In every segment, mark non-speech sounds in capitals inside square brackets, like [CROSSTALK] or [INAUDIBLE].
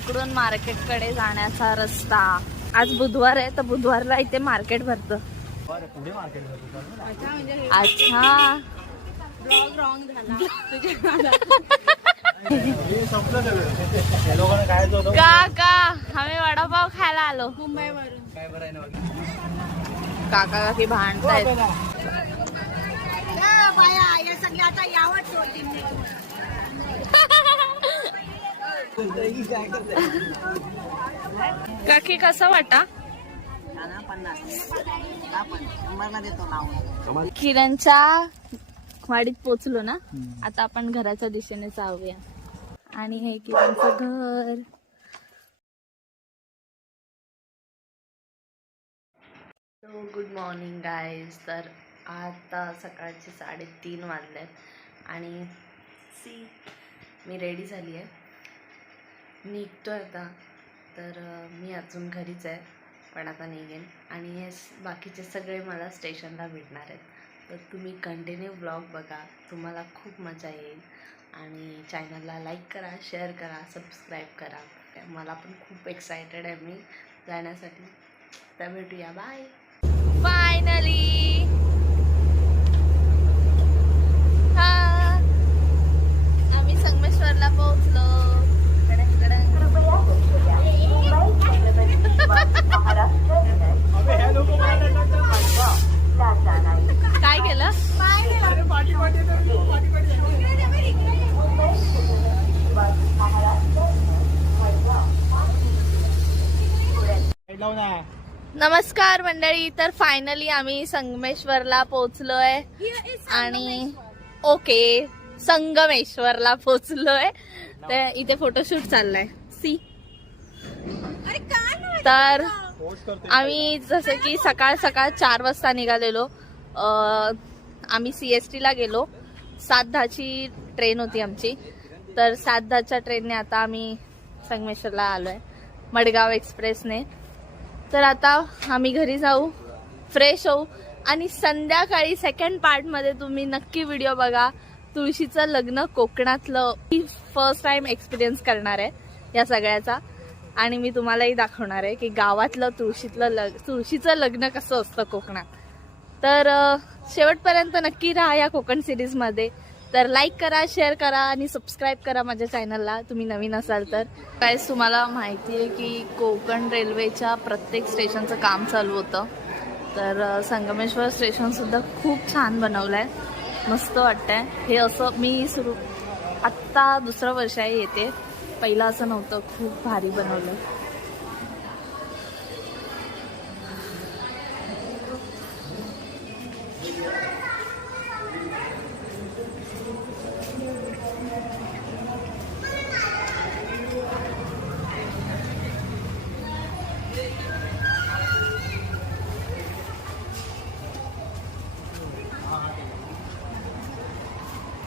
इकडून मार्केटकडे जाण्याचा रस्ता. आज बुधवार आहे तर बुधवारला इथे मार्केट भरतं. पुढे मार्केट अच्छा हे संपलं सगळं. त्या लोकांना काय होतं का का आम्ही वडापाव खायला आलो. काय बरं ना काका काकी भांडतायत. [LAUGHS] काकी कसा वाटा? किरणच्या वाडीत पोचलो ना आता आपण घराच्या दिशेने जाऊया. आणि हे किरणचं घर. सो गुड मॉर्निंग गाईज तर आता सकाळचे साडेतीन वाजलेत. आणि सी मी रेडी झाली आहे निघतो आहे आता. तर मी अजून घरीच आहे पण आता निघेन आणि हे बाकीचे सगळे मला स्टेशनला भेटणार आहेत. तर तुम्ही कंटिन्यू ब्लॉग बघा तुम्हाला खूप मजा येईल. आणि चॅनलला लाईक करा शेअर करा सबस्क्राईब करा. मला पण खूप एक्सायटेड आहे मी जाण्यासाठी. तर भेटूया. बाय. फायनली. हा. आम्ही संगमेश्वरला पोहोचलो. काय केलं नमस्कार मंडळी तर फायनली आम्ही संगमेश्वरला पोहोचलोय. आणि ओके संगमेश्वरला पोहोचलोय. तर इथे फोटोशूट चाललाय. सी तर आम्ही जसं की सकाळ सकाळ चार वाजता निघालेलो. आम्ही सी एस टीला गेलो. सात दहाची ट्रेन होती आमची. तर सात दहाच्या ट्रेनने आता आम्ही संगमेश्वरला आलो आहे मडगाव एक्सप्रेसने. तर आता आम्ही घरी जाऊ फ्रेश होऊ आणि संध्याकाळी सेकंड पार्टमध्ये तुम्ही नक्की व्हिडिओ बघा. तुळशीचं लग्न कोकणातलं फर्स्ट टाइम एक्सपिरियन्स करणार आहे या सगळ्याचा. आणि मी तुम्हालाही दाखवणार आहे की गावातलं तुळशीतलं लग तुळशीचं लग्न कसं असतं कोकणात. तर शेवटपर्यंत नक्की राहा या कोकण सिरीजमध्ये. तर लाईक करा शेअर करा आणि सबस्क्राईब करा माझ्या चॅनलला तुम्ही नवीन असाल तर. काय तुम्हाला माहिती आहे की कोकण रेल्वेच्या प्रत्येक स्टेशनचं काम चालू होतं. तर संगमेश्वर स्टेशनसुद्धा खूप छान बनवलं आहे मस्त वाटतं आहे हे असं मी सुरू आत्ता दुसरं वर्ष आहे येते. पहिलं असं नव्हतं खूप भारी बनवलं.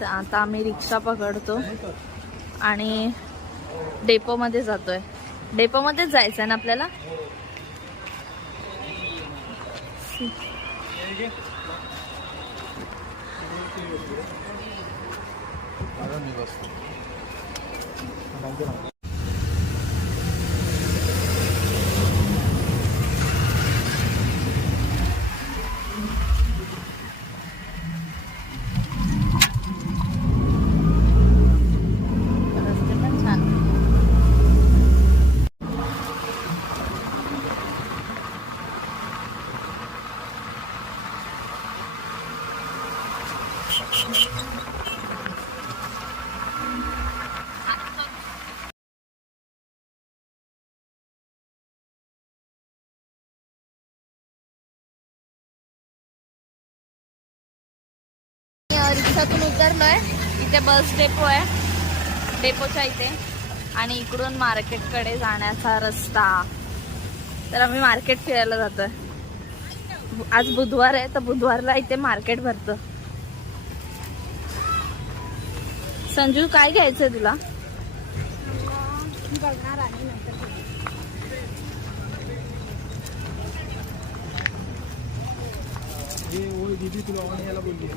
तर आता आम्ही रिक्षा पकडतो. आणि डेपोमध्ये जातोय. डेपोमध्येच जायचं आहे ना आपल्याला? रिक्षातून उतरलोय इथे बस डेपो आहे. डेपोच्या इथे. आणि इकडून मार्केटकडे जाण्याचा रस्ता. तर आम्ही मार्केट फिरायला जातोय. आज बुधवार आहे तर बुधवारला इथे मार्केट भरतं. संजू काय घ्यायचंय तुला? बघणार आणि हे ओळी दिदी तुला ऑन यायला बोलली.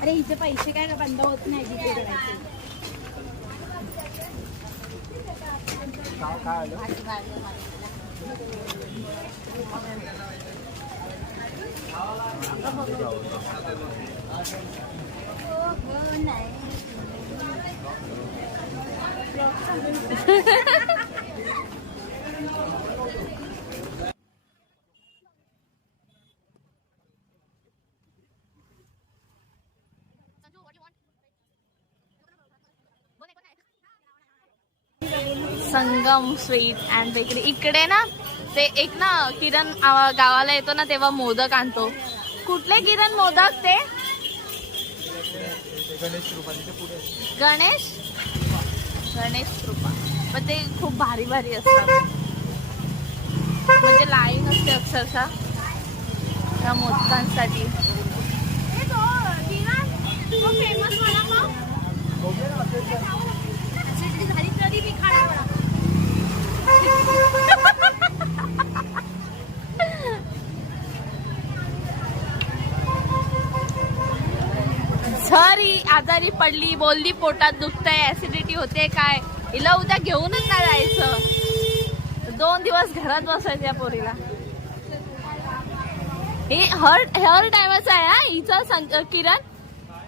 अरे हिचे पैसे काय का बंद होत नाही जिथे करायचे. संगम स्वीट अँड बेकरी इकडे ना ते एक ना किरण गावाला येतो ना तेव्हा मोदक आणतो. कुठले किरण मोदक ते? गणेश पुढे गणेश? गणेश कृपा पण ते खूप भारी भारी असतात. म्हणजे लाईन असते अक्षरशः. त्या मोदकांसाठी. सरी. आजारी पडली बोलली पोटात दुखतंय ऍसिडिटी होते काय? हिला उद्या घेऊनच नाही जायचं. दोन दिवस घरात बसायचं या पोरीला. हे हर हर टायमाचं आहे हा? हिचा सं- किरण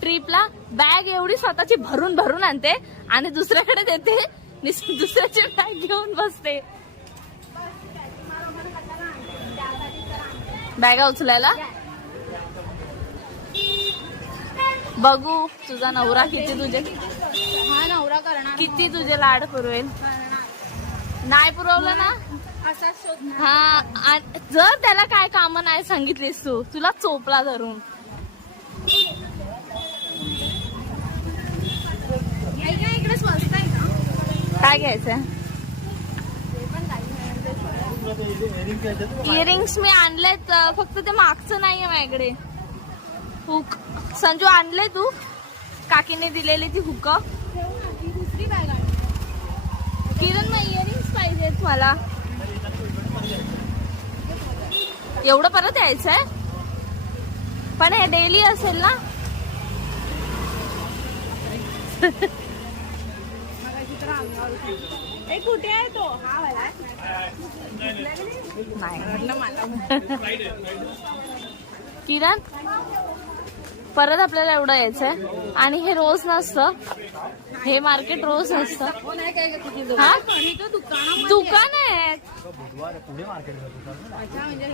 ट्रिपला बॅग एवढी स्वतःची भरून भरून आणते आणि दुसऱ्याकडे देते. निस- दुसऱ्याची बॅग घेऊन बसते. बॅगा उचलायला? बघू तुझा नवरा किती तुझे हा नवरा करणार. किती तुझे लाड पुरवेल. नाही पुरवलं ना? असाच शोधणार हा आ- जर त्याला काय काम नाही सांगितलीस तू तुला चोपला धरून. काय इकडे स्वस्त आहे का काय घ्यायचंय? ते? इयरिंग्स मी आणलेत अं, फक्त ते मागचं नाहीये माझ्याकडे. हुक. संजू आणले तू? काकीने दिलेली ती हुक. दुसरी बॅग किरण मग इयरिंग्स पाहिजेत मला. एवढं परत यायचंय? पण हे डेली असेल ना? [LAUGHS] कुठे आहे तो? हा वाला. नाही. किरण? परत आपल्याला एवढं यायचंय. आणि हे रोज नसतं. हे मार्केट रोज नसतं. दुकान आहे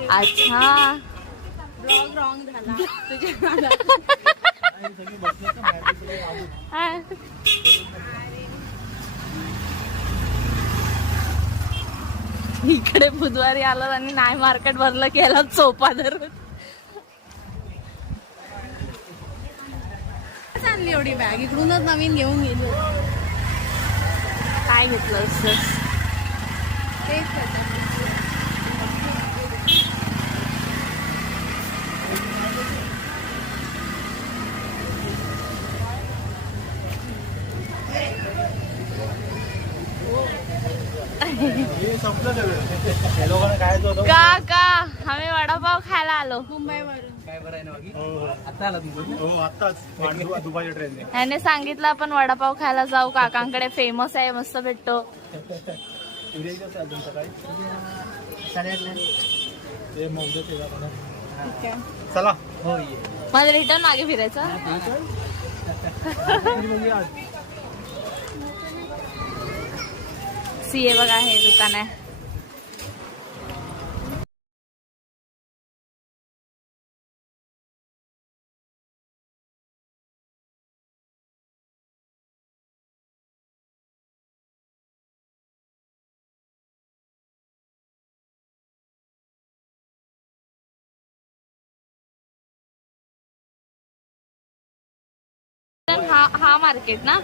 अच्छा. इकडे बुधवारी आलं आणि नाही मार्केट भरलं केलं याला चोपा धरून. आणली एवढी बॅग इकडूनच नवीन घेऊन गेलो. काय घेतलं? तेच त्याच्यात. संपलं सगळं. लोकांना काय होतं. का का आम्ही वडापाव खायला आलो. मुंबईवरून. हो हो. हो आत्ताच. दु- दुबईच्या ट्रेनने याने सांगितलं आपण वडापाव खायला जाऊ काकांकडे फेमस आहे मस्त भेटतो. चला. हो ये. मला रिटर्न मागे फिरायचं. आज [LAUGHS] सीए बघा हे दुकान आहे. हा हा मार्केट ना?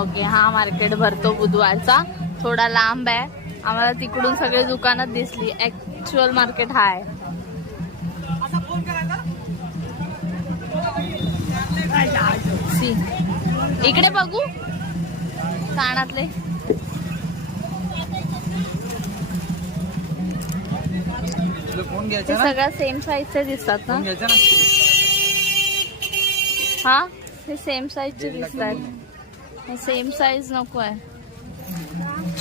ओके हा मार्केट भरतो बुधवारचा. थोडा लांब आहे. आम्हाला तिकडून सगळे दुकानात दिसली. ऍक्च्युअल मार्केट हा आहे. सी. इकडे बघू. कानातले. ते सगळ्या सेम साईजचे दिसतात ना. हा? हे सेम साईजचे दिसतात. सेम साईज नको आहे.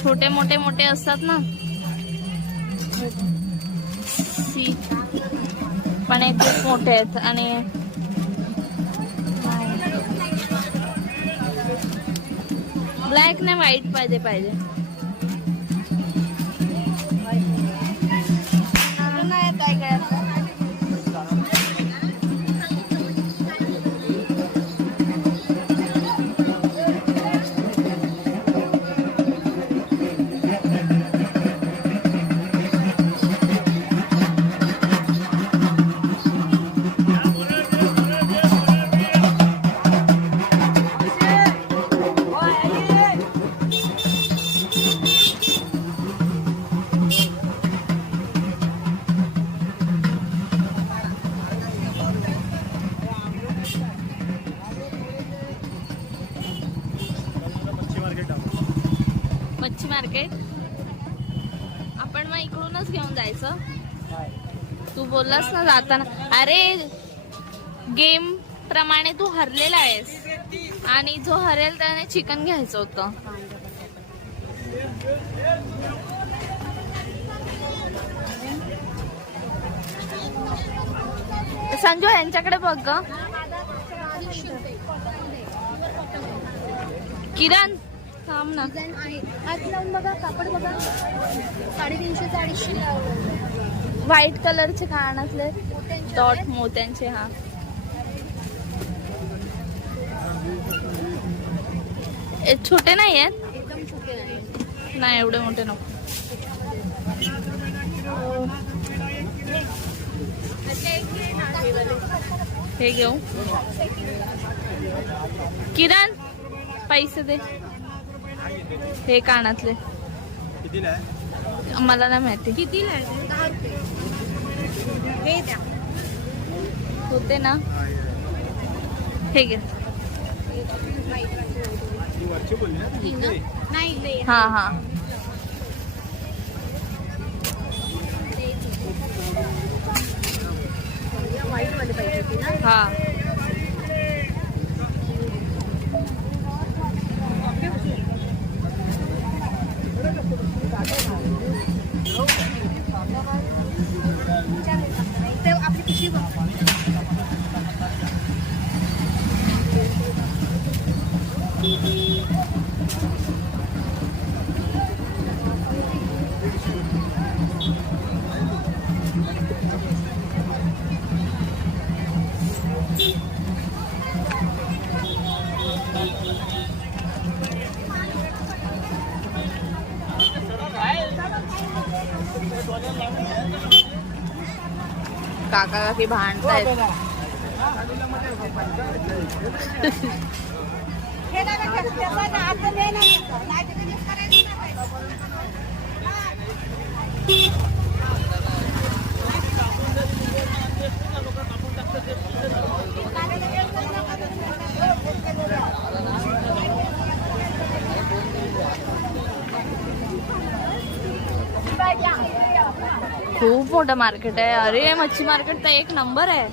छोटे मोठे मोठे असतात ना. सी. पण हे खूप मोठे आहेत आणि ब्लॅक नाही व्हाईट पाहिजे पाहिजे. बोललास ना जाताना अरे गेम प्रमाणे तू हरलेला आहेस. आणि जो हरेल त्याने चिकन घ्यायचं होतं. संजू यांच्याकडे बघ ग. किरण थांब ना. डिझाईन लावून बघा कापड बघा. साडेतीनशे ते अडीचशे. व्हाईट कलरचे कानातले. डॉट मोत्यांचे हा. छोटे नाही आहेत. नाही एवढे मोठे नको. हे घेऊ. किरण पैसे दे. हे कानातले. कितीला आहे? मला नाही माहिती. किती आहे? दहा रुपये. हे द्या. होते ना? हे घे. ना. नाही हा हा. ना? हा. काका काकी भांडतायत. [LAUGHS] [LAUGHS] खूप मोठं मार्केट आहे. अरे मच्छी मार्केट तर एक नंबर आहे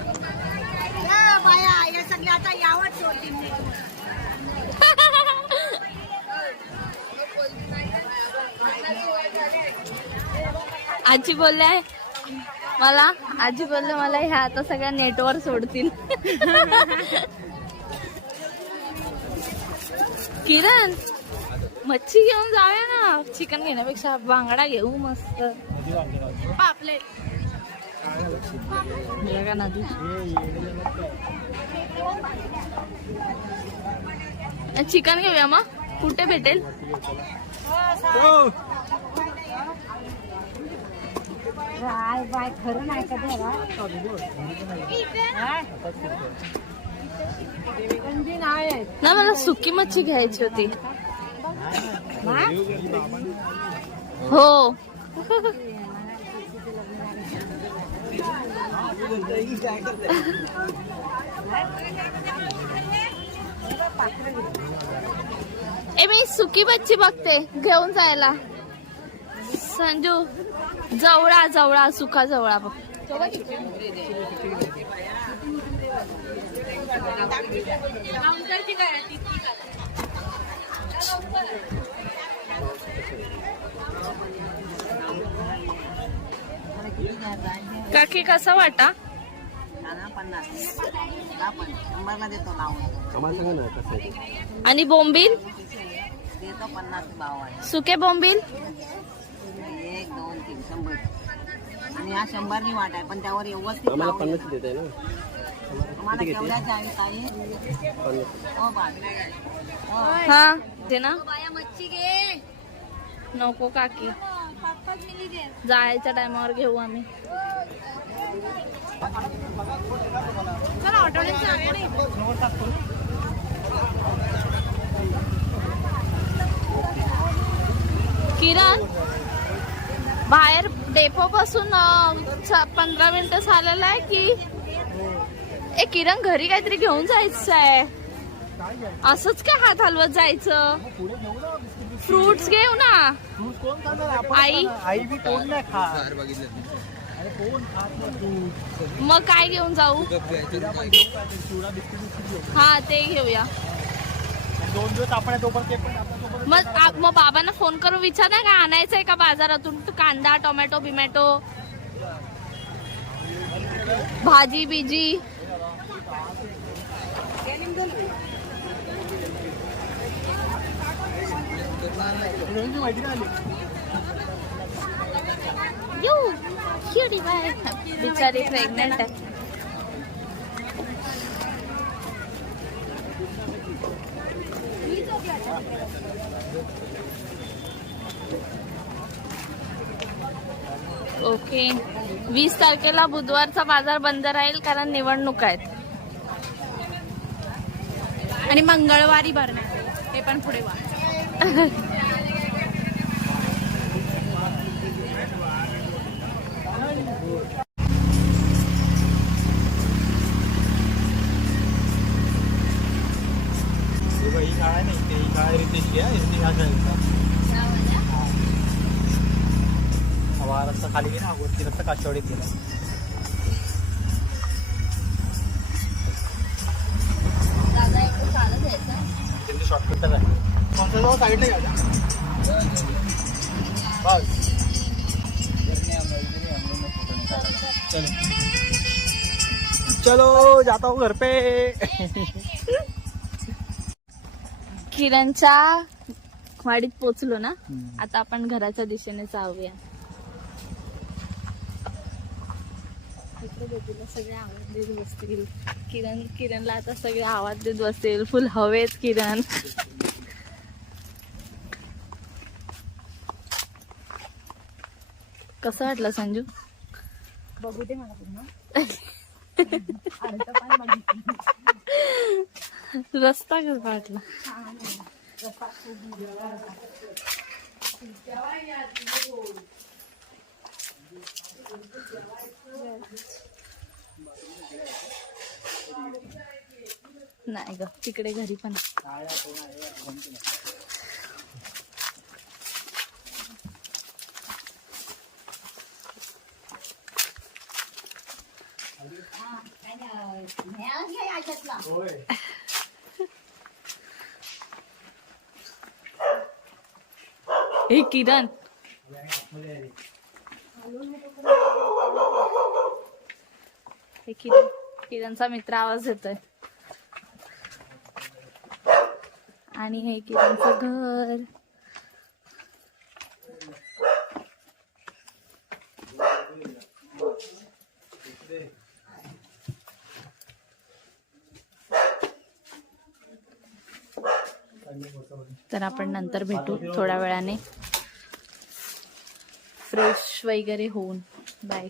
या बाया या सगळ्या आता यावंच होती आजी बोलले मला आजी बोलले मला ह्या आता सगळ्या नेटवर सोडतील. किरण मच्छी घेऊन जाऊया ना. चिकन घेण्यापेक्षा बांगडा घेऊ मस्त. पापलेट. का नदी हे? चिकन घेऊया मग. कुठे भेटेल? काय बाय खरं नाही का ना मला सुकी मच्छी घ्यायची होती. हो. ए मी सुकी मच्छी बघते घेऊन जायला. संजू जवळा जवळा सुका जवळा बघ. काकी कसा वाटा? आणि बोंबील? सुके बोंबील? शंभर. आणि हा शंभरनी वाट आहे पण त्यावर व्यवस्थित लावून तुम्हाला केवढ्या द्यावी ताई. हो बा. हो हा ते ना नको काकी. जायच्या टायमावर घेऊ आम्ही. किरण? बाहेर डेपो पासून पंधरा मिनिट झालेलं आहे की ए किरण घरी काहीतरी घेऊन जायचं आहे. असंच काय हात हलवत जायचं? फ्रुट्स घेऊ ना. आई? आई मग काय घेऊन जाऊ? ते हा ते घेऊया. दोन दिवस आपण मग आ- मग बाबांना फोन करून विचार ना काय आणायचंय का बाजारातून? कांदा टोमॅटो बिमॅटो भाजी बिजी. माहिती नाही आली यू क्युटी बाय बिचारी प्रेग्नेंट आहे. ओके. वीस तारखेला बुधवारचा बाजार बंद राहील कारण निवडणूक आहेत. आणि मंगळवारी भरणार. ते पण पुढे वा [LAUGHS] चलो। चलो जाता हूँ घर पे. किरणच्या वाडीत पोचलो ना? आता आपण घराच्या दिशेने जाऊया. सगळे आवाज देत बसतील. किरण किरणला आता सगळे आवाज देत बसतील. फुल हवेत किरण. कसं वाटलं संजू? बघू दे मला पुन्हा. [LAUGHS] रस्ता कसा वाटला? नाही ग तिकडे घरी पण. हे किरण. हे किरण. किरणचा मित्र आवाज येतोय. आणि हे किरणचं घर. तर आपण नंतर भेटू थोड्या वेळाने. फ्रेश वगैरे होऊन. बाय